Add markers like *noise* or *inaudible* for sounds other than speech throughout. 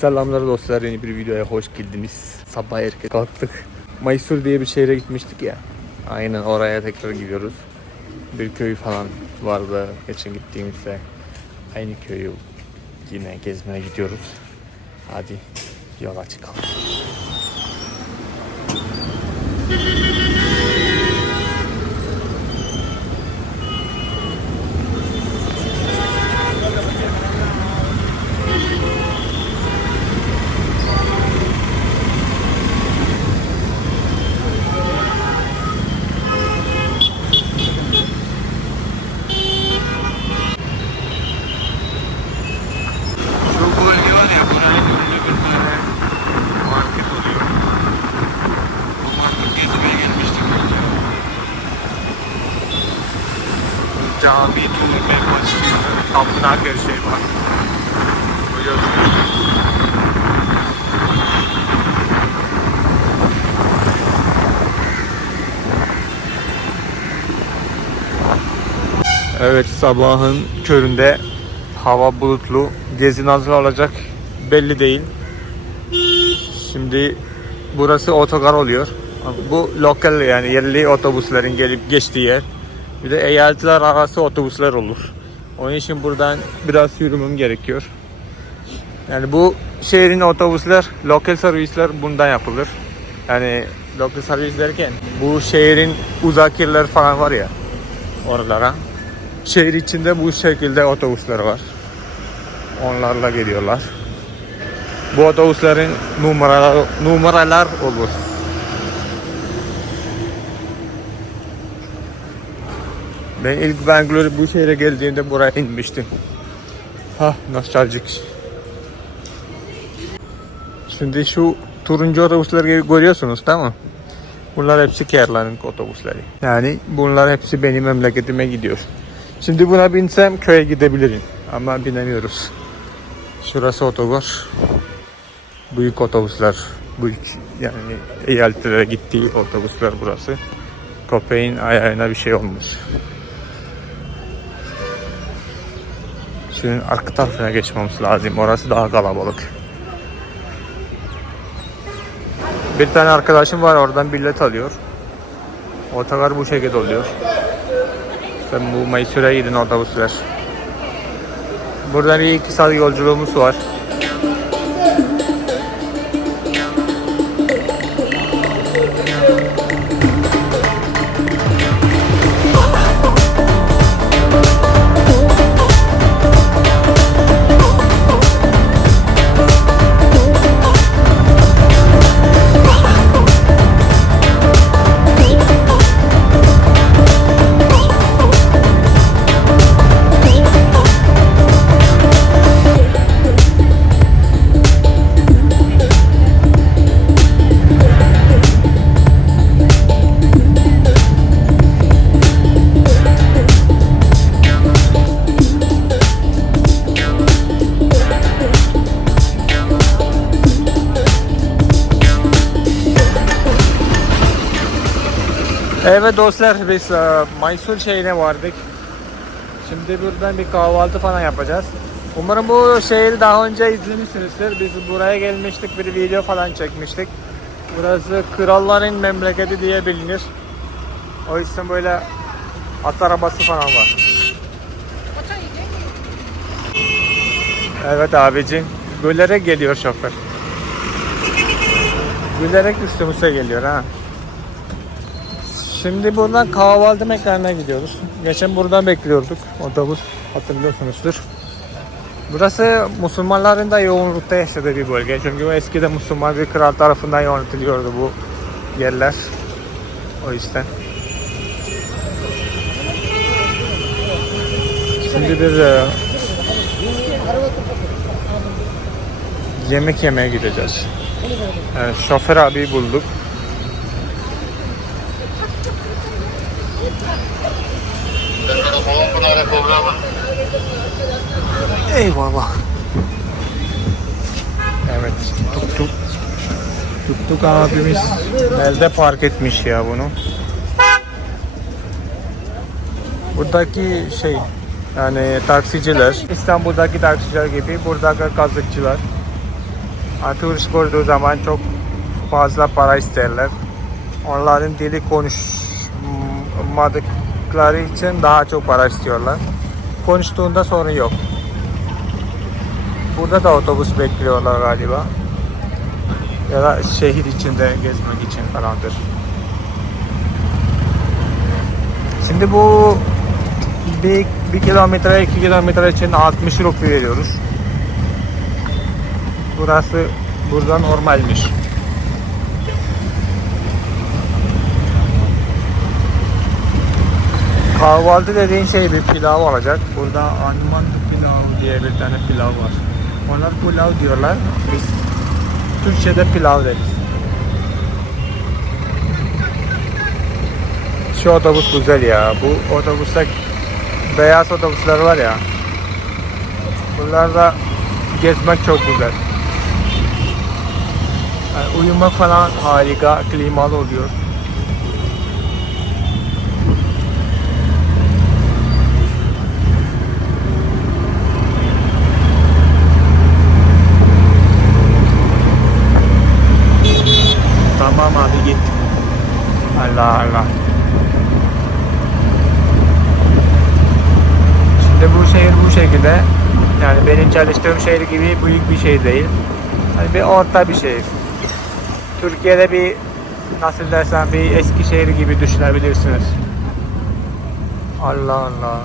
Selamlar dostlar yeni bir videoya hoş geldiniz. Sabah erken kalktık. Mysore diye bir şehre gitmiştik ya. Aynen oraya tekrar gidiyoruz. Bir köy falan vardı geçen gittiğimizde. Aynı köyü yine gezmeye gidiyoruz. Hadi yola çıkalım. Cami, türbe, mescid, tapınak her şey var. Evet sabahın köründe hava bulutlu. Gezi nasıl olacak belli değil. Şimdi burası otogar oluyor. Bu lokal yani yerli otobüslerin gelip geçtiği yer. Bir de eyaletler arası otobüsler olur. Onun için buradan biraz yürümem gerekiyor. Yani bu şehrin otobüsler, lokal servisler bundan yapılır. Yani lokal servis derken bu şehrin uzak yerler falan var ya oralara. Şehir içinde bu şekilde otobüsler var. Onlarla geliyorlar. Bu otobüslerin numaralar, numaralar olur. Ben ilk Bangalore bu şehre geldiğimde buraya inmiştim. Ha nostaljik. Şimdi şu turuncu otobüsleri görüyorsunuz tamam mı? Bunlar hepsi Kerala'nın otobüsleri. Yani bunlar hepsi benim memleketime gidiyor. Şimdi buna binsem köye gidebilirim. Ama binemiyoruz. Şurası otogar. Büyük otobüsler. Büyük yani eyaletlere gittiği otobüsler burası. Köpeğin ayağına bir şey olmuş. Şimdi arka tarafına geçmemiz lazım. Orası daha kalabalık. Bir tane arkadaşım var oradan bilet alıyor. Otogar bu şekilde oluyor. Sen bu Maysur'a gidin otobüsler. Buradan bir iki saat yolculuğumuz var. Dostlar biz e, Mysore şehrine vardık. Şimdi buradan bir kahvaltı falan yapacağız. Umarım bu şehri daha önce izlemişsinizdir. Biz buraya gelmiştik bir video falan çekmiştik. Burası kralların memleketi diye bilinir. O yüzden böyle at arabası falan var. Evet abicim. Gülerek geliyor şoför. Gülerek üstümüze geliyor ha. Şimdi buradan kahvaltı mekanına gidiyoruz. Geçen buradan bekliyorduk otobüs hatırlıyorsunuzdur. Burası Müslümanların da yoğunlukta yaşadığı bir bölge. Çünkü eskide Müslüman bir kral tarafından yönetiliyordu bu yerler. O yüzden. Şimdi bir e, yemek yemeye gideceğiz. Yani şoför abi bulduk. Eyvallah. Evet, tuk tuk. Tuk tuk abimiz nerede park etmiş ya bunu? Buradaki şey yani taksiciler İstanbul'daki taksiciler gibi buradaki kazıkçılar Turist gördüğü zaman çok fazla para isterler. Onların dili konuşmadıkları için daha çok para istiyorlar. Konuştuğunda sorun yok. Burada da otobüs bekliyorlar galiba. Ya da şehir içinde gezmek için falandır. Şimdi bu bir, bir kilometre, iki kilometre için 60 rupi veriyoruz. Burası burada normalmiş. Kahvaltı dediğin şey bir pilav olacak. Burada Anman pilav diye bir tane pilav var. Onlar pilav diyorlar. Biz Türkçe'de pilav deriz. Şu otobüs güzel ya. Bu otobüste beyaz otobüsler var ya. Bunlarda gezmek çok güzel. Yani uyumak falan harika, klimalı oluyor. Tamam abi git. Allah Allah. Şimdi bu şehir bu şekilde. Yani çalıştığım şehir gibi büyük bir şehir değil. Hani bir orta bir şehir. Türkiye'de bir nasıl desem bir eski şehir gibi düşünebilirsiniz. Allah Allah.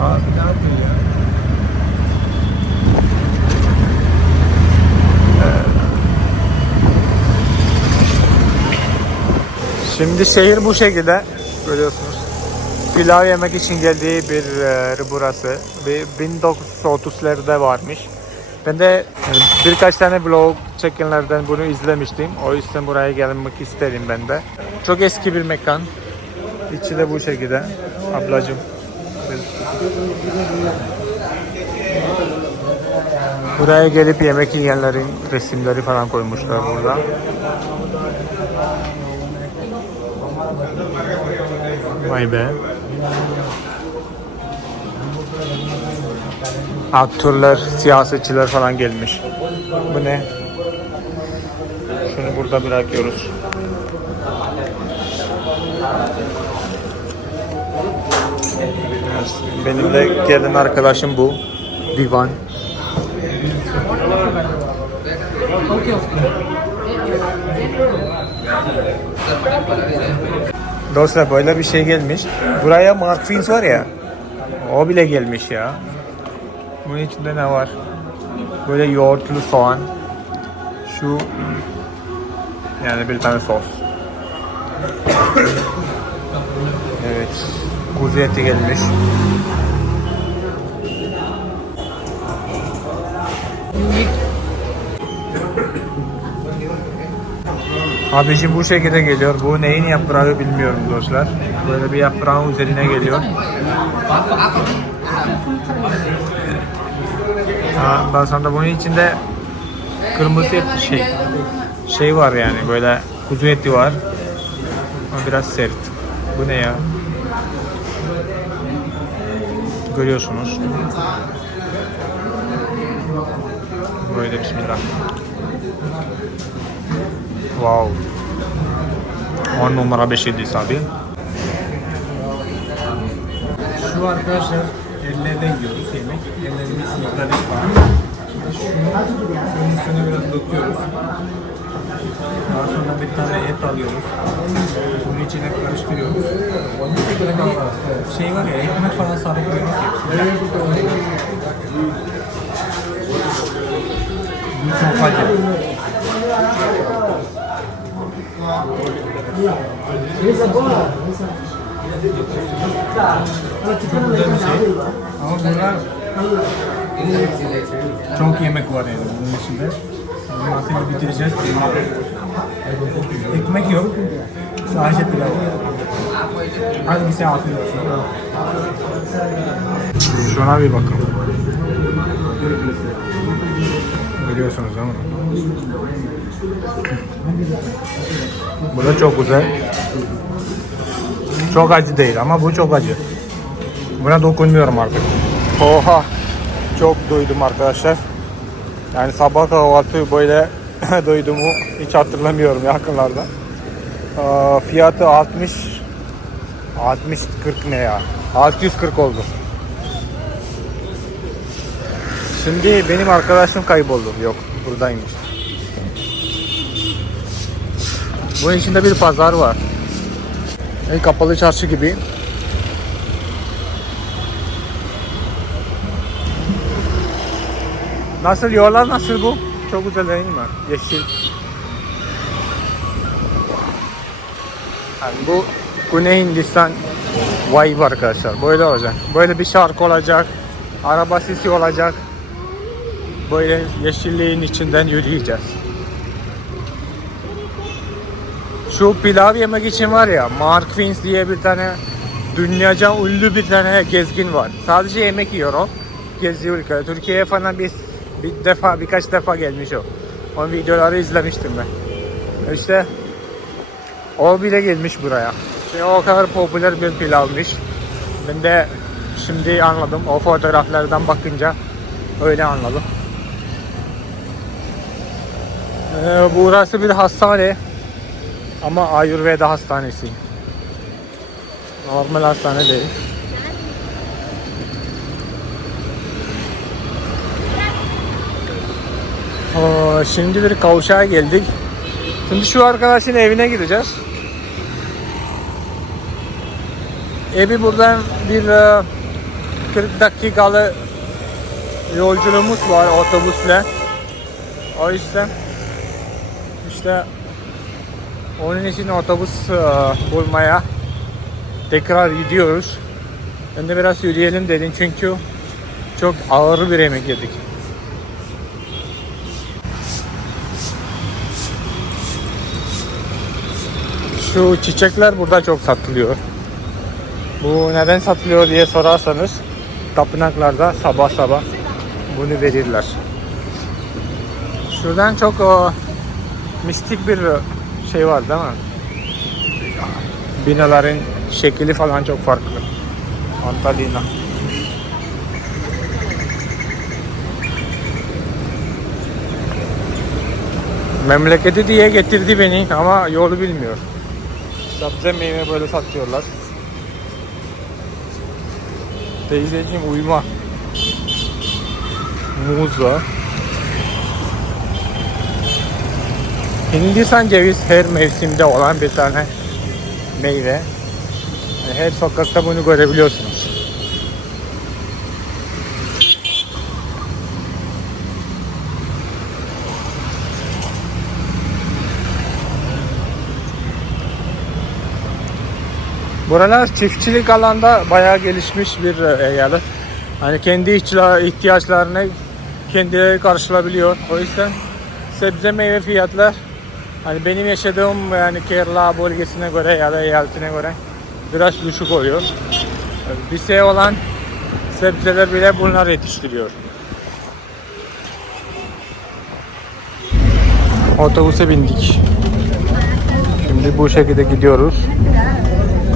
Abi ne yapıyor ya? Şimdi şehir bu şekilde görüyorsunuz. Pilav yemek için geldiği bir yer burası. Bir 1930'larda varmış. Ben de yani birkaç tane vlog çekenlerden bunu izlemiştim. O yüzden buraya gelmek isterim ben de. Çok eski bir mekan. İçi de bu şekilde. Ablacım. Buraya gelip yemek yiyenlerin resimleri falan koymuşlar burada. Vay be. Aktörler, siyasetçiler falan gelmiş. Bu ne? Şunu burada bırakıyoruz. Benim de gelen arkadaşım bu. Divan. Dostlar böyle bir şey gelmiş. Buraya Mark Fins var ya. O bile gelmiş ya. Bunun içinde ne var? Böyle yoğurtlu soğan. Şu yani bir tane sos. Evet. Kuzu eti gelmiş. Abicim bu şekilde geliyor. Bu neyin yaprağı bilmiyorum dostlar. Böyle bir yaprağın üzerine geliyor. Ha, ben sonra bunun içinde kırmızı et şey şey var yani böyle kuzu eti var. Ama biraz sert. Bu ne ya? Görüyorsunuz. Böyle bismillah. Wow. 10 numara 5 yedi abi. Şu arkadaşlar ellerden yiyoruz yemek. Ellerimiz yıkadık falan. Şunu, şunun üstüne biraz döküyoruz. Daha sonra bir tane et alıyoruz. Bunun içine karıştırıyoruz. Böyle şey var ya ekmek falan sarılıyoruz hepsine. Bu çok acı. Ama bunlar çok yemek var yani bunun içinde. Nasıl bitireceğiz. Ekmek yok. Sadece pilav. Hadi bir şey afiyet olsun. Şuna bir bakın. Biliyorsunuz mi? Bu da çok güzel. Çok acı değil ama bu çok acı. Buna dokunmuyorum artık. Oha! Çok doydum arkadaşlar. Yani sabah kahvaltı böyle *laughs* doyduğumu hiç hatırlamıyorum yakınlarda. Aa, fiyatı 60 60 40 ne ya? 640 oldu. Şimdi benim arkadaşım kayboldu. Yok buradaymış. Bunun içinde bir pazar var. En kapalı çarşı gibi. Nasıl yollar nasıl bu? Çok güzel değil mi? Yeşil. Yani bu Güney Hindistan vibe arkadaşlar. Böyle olacak. Böyle bir şarkı olacak. Araba sesi olacak. Böyle yeşilliğin içinden yürüyeceğiz. Şu pilav yemek için var ya Mark Fins diye bir tane dünyaca ünlü bir tane gezgin var. Sadece yemek yiyor o. Geziyor ülkede. Türkiye'ye falan bir, bir defa birkaç defa gelmiş o. Onun videoları izlemiştim ben. İşte o bile gelmiş buraya. Şey, o kadar popüler bir pilavmış. Ben de şimdi anladım. O fotoğraflardan bakınca öyle anladım. Ee, burası bir hastane. Ama Ayurveda hastanesi. Normal hastane değil. Aa, şimdi bir kavşağa geldik. Şimdi şu arkadaşın evine gideceğiz. Evi buradan bir e, 40 dakikalı yolculuğumuz var otobüsle. O yüzden işte onun için otobüs e, bulmaya tekrar gidiyoruz. Ben de biraz yürüyelim dedim çünkü çok ağır bir yemek yedik. Şu çiçekler burada çok satılıyor. Bu neden satılıyor diye sorarsanız tapınaklarda sabah sabah bunu verirler. Şuradan çok o mistik bir şey var değil mi? Binaların şekli falan çok farklı. Antalya. Memleketi diye getirdi beni ama yolu bilmiyor. Sabze meyve böyle satıyorlar. Teyzeciğim uyuma. Muz var. Hindistan ceviz her mevsimde olan bir tane meyve. Her sokakta bunu görebiliyorsunuz. Buralar çiftçilik alanda bayağı gelişmiş bir eyalet. Hani kendi ihtiya- ihtiyaçlarını kendileri karşılayabiliyor. O yüzden sebze meyve fiyatlar hani benim yaşadığım yani Kerala bölgesine göre ya da eyaletine göre biraz düşük oluyor. Bir şey olan sebzeler bile bunlar yetiştiriyor. Otobüse bindik. Şimdi bu şekilde gidiyoruz.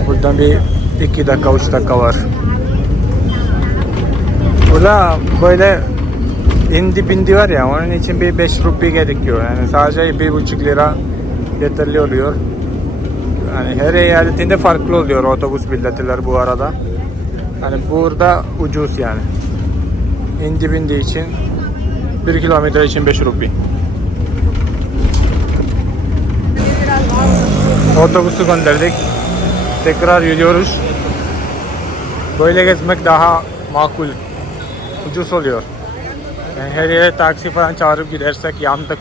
Buradan bir iki dakika, üç dakika var. Burada böyle indi bindi var ya onun için bir 5 rupi gerekiyor. Yani sadece bir buçuk lira yeterli oluyor. Yani her eyaletinde farklı oluyor otobüs biletler bu arada. Hani burada ucuz yani. İndi bindi için 1 kilometre için 5 rupi. Otobüsü gönderdik. Tekrar yürüyoruz. Böyle gezmek daha makul. Ucuz oluyor. Yani her yere taksi falan çağırıp gidersek yandık.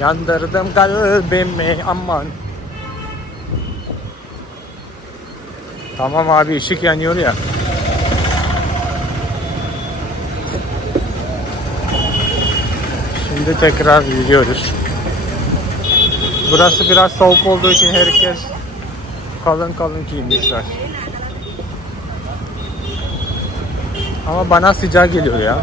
Yandırdım kalbimi aman. Tamam abi ışık yanıyor ya. Şimdi tekrar yürüyoruz. Burası biraz soğuk olduğu için herkes kalın kalın giyinmişler. Ama bana sıcak geliyor ya.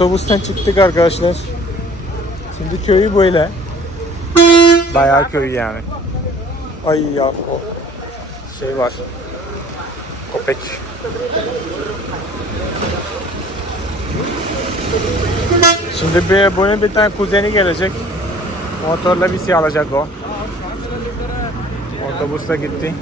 Otobüsten çıktık arkadaşlar. Şimdi köyü böyle. Bayağı köy yani. Ay ya o şey var. Köpek. Şimdi bir, bunun bir tane kuzeni gelecek. Motorla bir şey alacak o. Otobüsle gitti.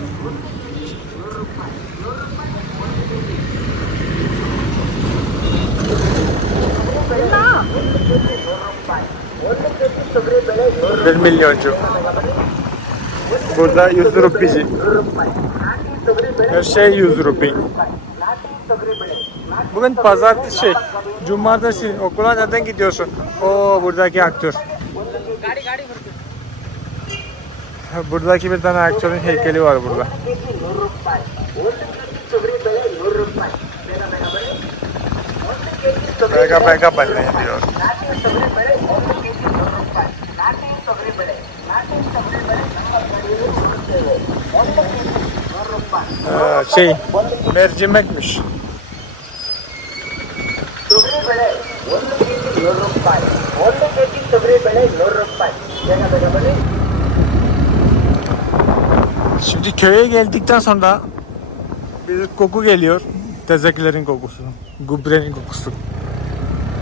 Bir milyoncu. Burada 100 rupici. Her şey 100 rupi. Bugün pazartesi şey. Cumartesi okula neden gidiyorsun? O buradaki aktör. Buradaki bir tane aktörün heykeli var burada. Bega bega balina diyor. Ee, şey mercimekmiş. ತೊಗರಿಬೇಳೆ ಒಂದು ಕೆಜಿ ನೂರು ರೂಪಾಯಿ ಒಂದು ಕೆಜಿ ತೊಗರಿಬೇಳೆ ನೂರು ರೂಪಾಯಿ ಬೇಗ ಬೇಗ ಬನ್ನಿ Şimdi köye geldikten sonra bir koku geliyor. Tezekilerin kokusu. Gübrenin kokusu.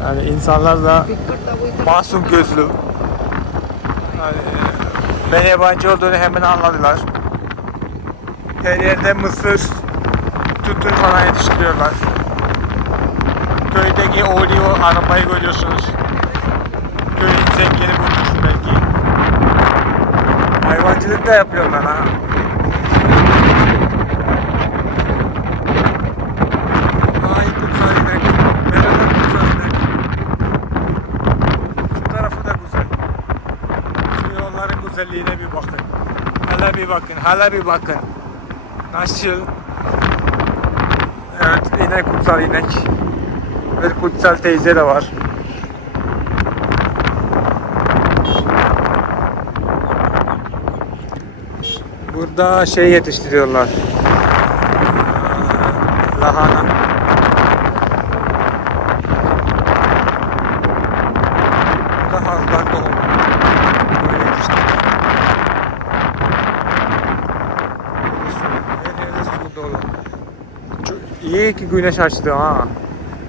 Yani insanlar da masum gözlü. Yani ben yabancı olduğunu hemen anladılar. Her yerde mısır, tütün falan yetiştiriyorlar. Köydeki olio arabayı görüyorsunuz. Köyün zengini bulmuş belki. Hayvancılık da yapıyorlar ha. Güzelliğine bir bakın. Hele bir bakın, hele bir bakın. Nasıl? Evet, inek kutsal inek. Bir kutsal teyze de var. Burada şey yetiştiriyorlar. Lahana. Burada hazlar tohumu. Böyle yetiştiriyor. Burada su. Her yerde su dolu. Çok iyi ki güneş açtı ha.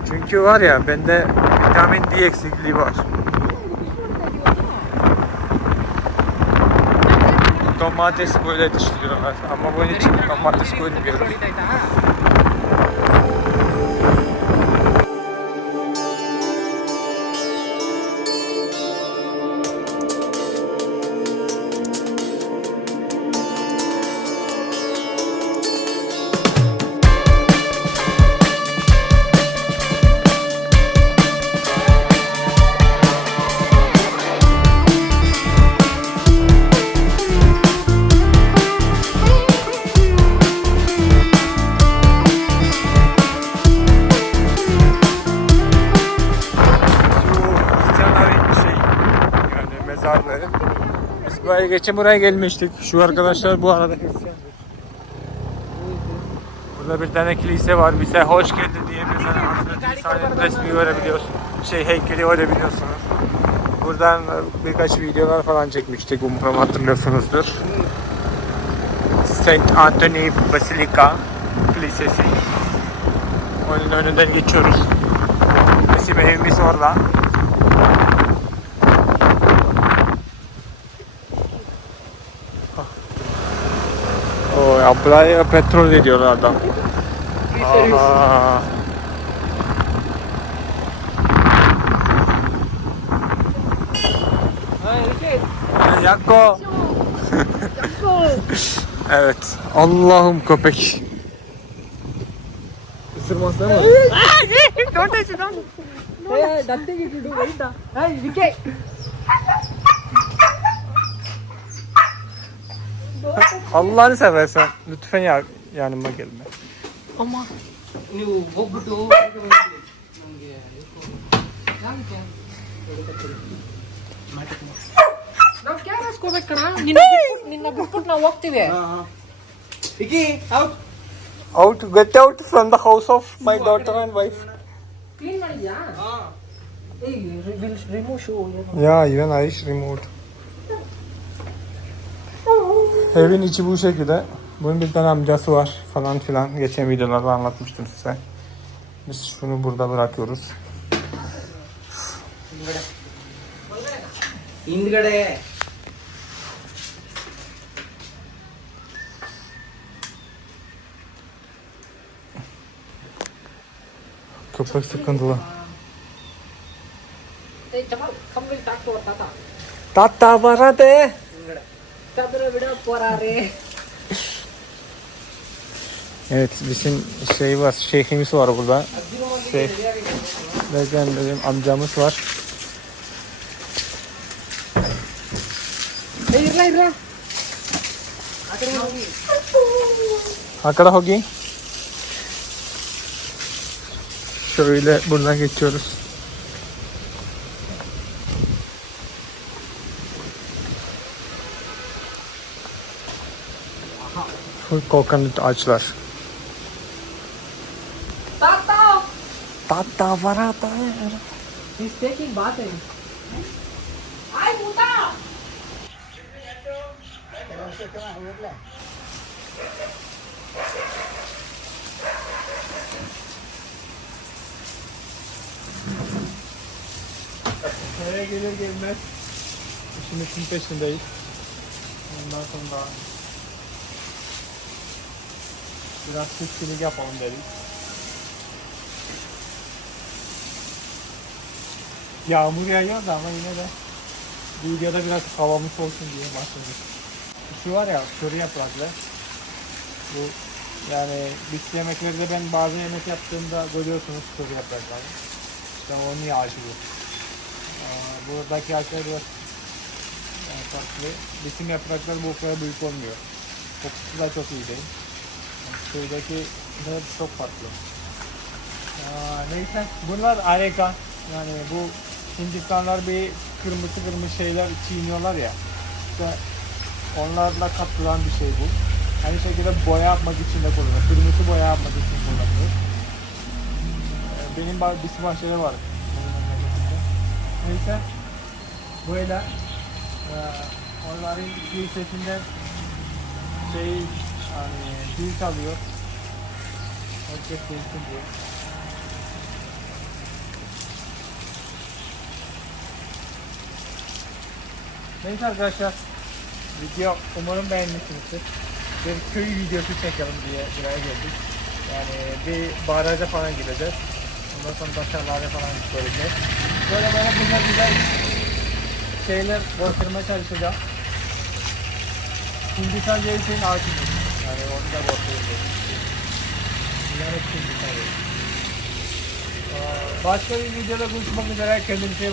Çünkü var ya bende vitamin D eksikliği var. Domates böyle yetiştiriyorlar ama bunun için domates koymuyoruz. Geçen buraya gelmiştik. Şu arkadaşlar bu arada. Burada bir tane kilise var. Bize hoş geldin diye bir tane Hazreti resmi görebiliyorsun. Şey heykeli görebiliyorsunuz. Buradan birkaç videolar falan çekmiştik. Umarım hatırlıyorsunuzdur. Saint Anthony Basilica Kilisesi. Onun önünden geçiyoruz. Bizim evimiz orada. O ya buraya petrol ediyorlar adam. Aa. Yakko. *laughs* evet. Allah'ım köpek. Isırmaz değil mi? Allah'ını seversen lütfen ya yanıma gelme. ನೀವು ಹೋಗ್ಬಿಟ್ಟು ನನಗೆ ನಾವು ಕ್ಯಾರ್ ಹಾಸ್ಕೋಬೇಕಣ ನಿನ್ನ ಬಿಟ್ಬಿಟ್ಟು- ನಿನ್ನ ಬಿಟ್ಬಿಟ್ಟು ನಾವು ಹೋಗ್ತೀವಿ Out, get out from the house of my daughter and wife. Clean ಮಾಡಿದ್ಯಾ ಏಯ್ will remove shoe Ya even Ayş remote. Evin içi bu şekilde. Bunun bir tane amcası var falan filan. Geçen videolarda anlatmıştım size. Biz şunu burada bırakıyoruz. ಹಿಂದ್ಗಡೆ Köpek sıkıntılı. ಏಯ್ ಚಮಲ್ ಕಂಬಿಲ್ ತಾಕು ತಾತ Tata var hadi. Kadro viட போறாரு Evet bizim şey var, şeyhimiz var burada. Şeyh Bezen bizim amcamız var. Hayırlı hayırlı. Akara hogi. Şöyle buradan geçiyoruz. Full kokonut ağaçlar. ತಾತ Tata var hadi. He's taking bathing. Ay, puta! Nereye gelir gelmez işimizin peşindeyiz. Ondan sonra biraz çiftçilik yapalım dedik. Yağmur yağıyor da ama yine de videoda biraz havamız olsun diye başladık. Şu var ya kuru yapraklı. Bu yani biz yemeklerde ben bazı yemek yaptığımda görüyorsunuz kuru yaprakları. İşte bu. Aa, buradaki ağaçlar biraz farklı. Bizim yapraklar bu kadar büyük olmuyor. Kokusu da çok iyi değil. Şuradaki de çok farklı. Aa, neyse bunlar harika. Yani bu Hindistanlar bir kırmızı kırmızı şeyler çiğniyorlar ya. İşte onlarla katılan bir şey bu. Aynı şekilde boya yapmak için de kullanılıyor. Kırmızı boya yapmak için kullanılıyor. Ee, Benim bir bahçede var. Neyse. Böyle. Ee, onların dil sesinden şey yani dil çalıyor. Herkes duysun diye. Neyse arkadaşlar. Video umarım beğenmişsinizdir. Bir köy videosu çekelim diye buraya geldik. Yani bir baraja falan gideceğiz. Ondan sonra taşlarlara falan göreceğiz. Böyle böyle güzel güzel şeyler göstermeye çalışacağım. Hindistan cevizinin hakimi. Yani onu da göstereceğim. Bunlar hep Hindistan cevizi. Aa, Başka bir videoda buluşmak üzere. Kendinize